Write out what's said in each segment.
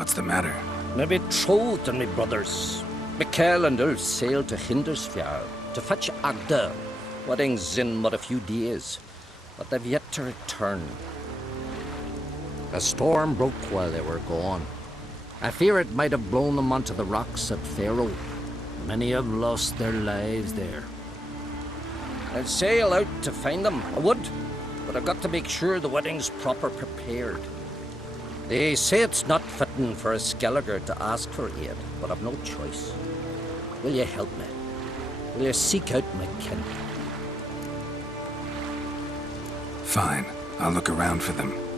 What's the matter? My betrothed and my brothers, Mikkel and Ulf sailed to Hindersfjord to fetch Agda. Wedding's in but a few days, but they've yet to return. A storm broke while they were gone. I fear it might have blown them onto the rocks at Faroe. Many have lost their lives there. I'd sail out to find them, I would, but I've got to make sure the wedding's proper prepared. They say it's not fitting for a Skelliger to ask for aid, but I've no choice. Will you help me? Will you seek out my kin? Fine. I'll look around for them.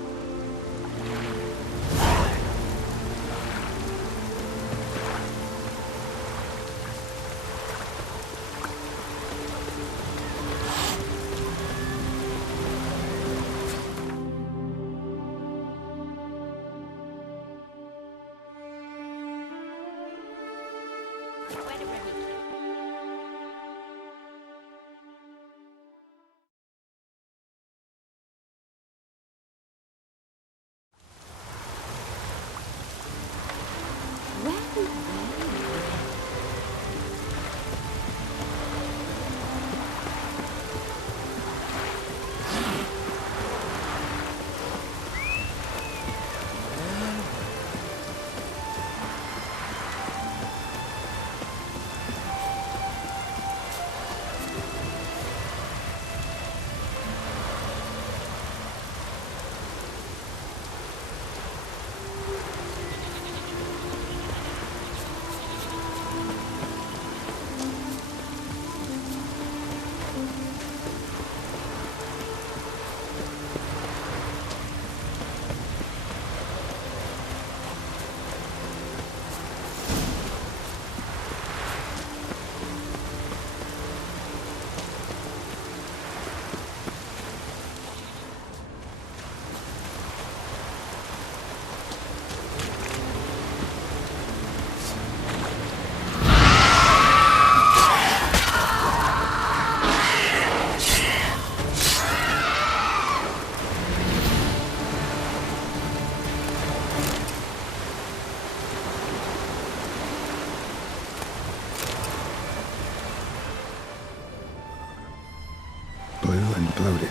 Blue and bloated.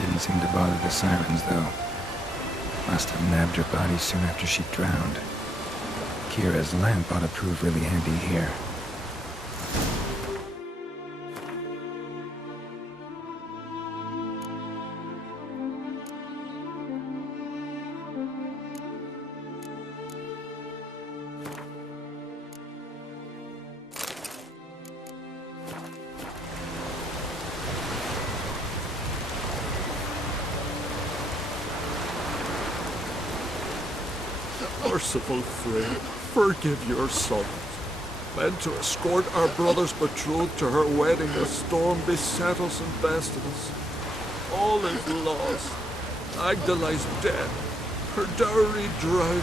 Didn't seem to bother the sirens, though. Must have nabbed her body soon after she drowned. Kira's lamp ought to prove really handy here. Merciful Frey, forgive your sons. Meant to escort our brother's betrothed to her wedding, a storm beset us and bested us. All is lost. Agda lies dead, her dowry drowned.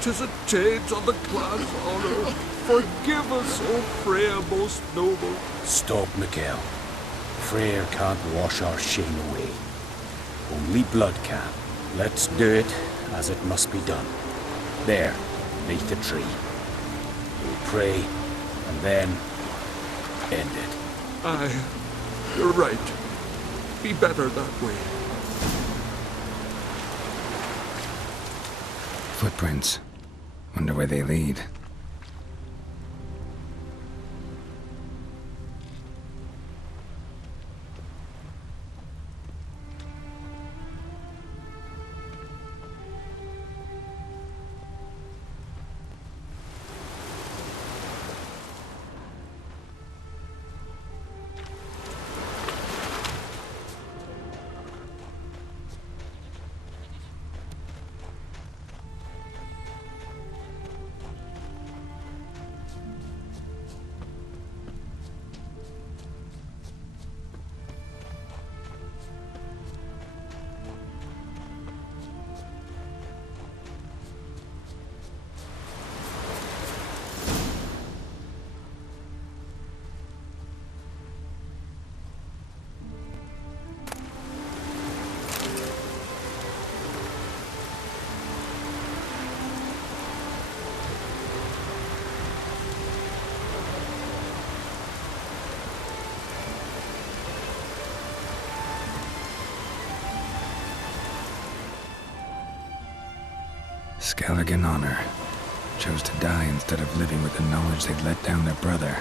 Tis a taint on the clan's honor. Forgive us, O Freya most noble. Stop, Miguel. Freyr can't wash our shame away. Only blood can. Let's do it as it must be done. There, beneath the tree. We'll pray, and then end it. Aye, you're right. Be better that way. Footprints. Wonder where they lead. Skelligan honor. Chose to die instead of living with the knowledge they'd let down their brother.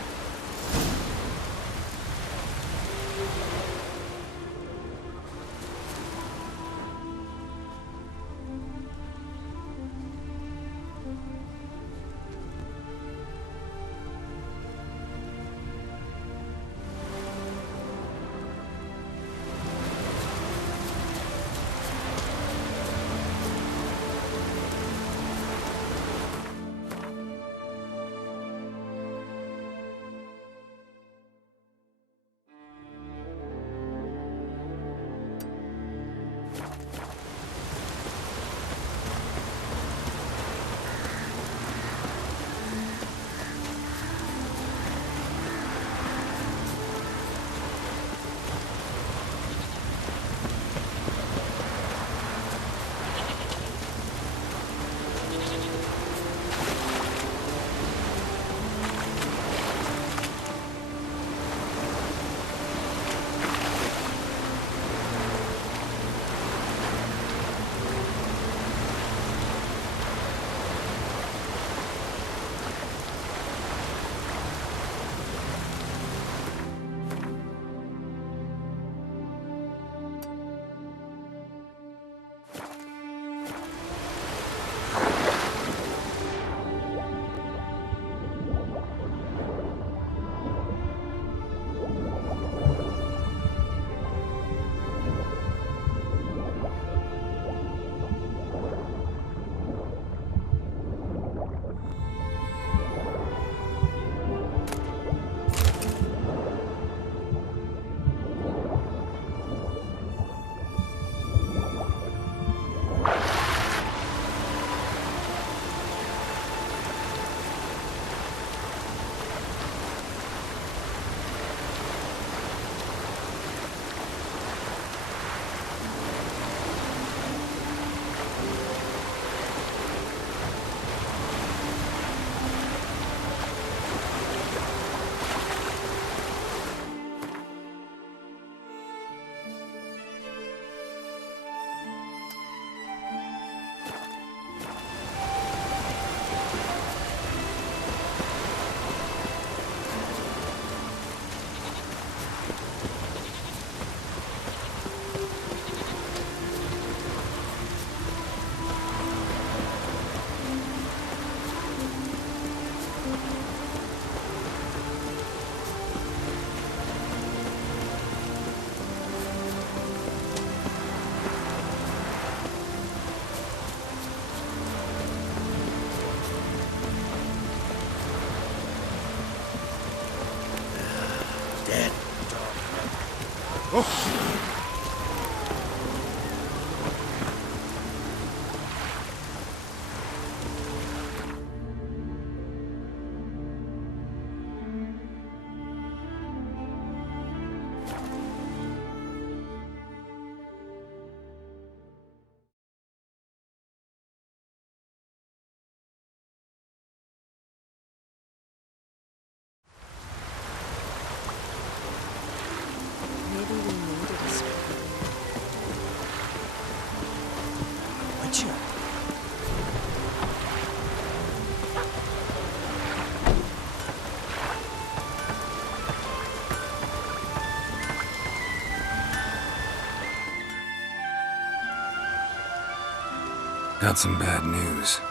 Got some bad news.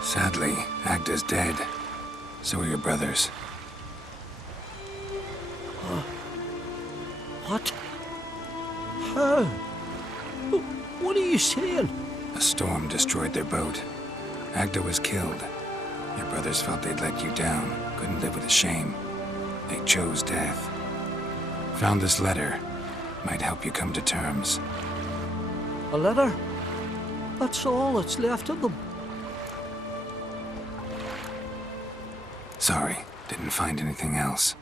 Sadly, Agda's dead. So are your brothers. What? How? What are you saying? A storm destroyed their boat. Agda was killed. Your brothers felt they'd let you down, couldn't live with the shame. They chose death. Found this letter. Might help you come to terms. A letter? That's all that's left of them. Sorry, didn't find anything else.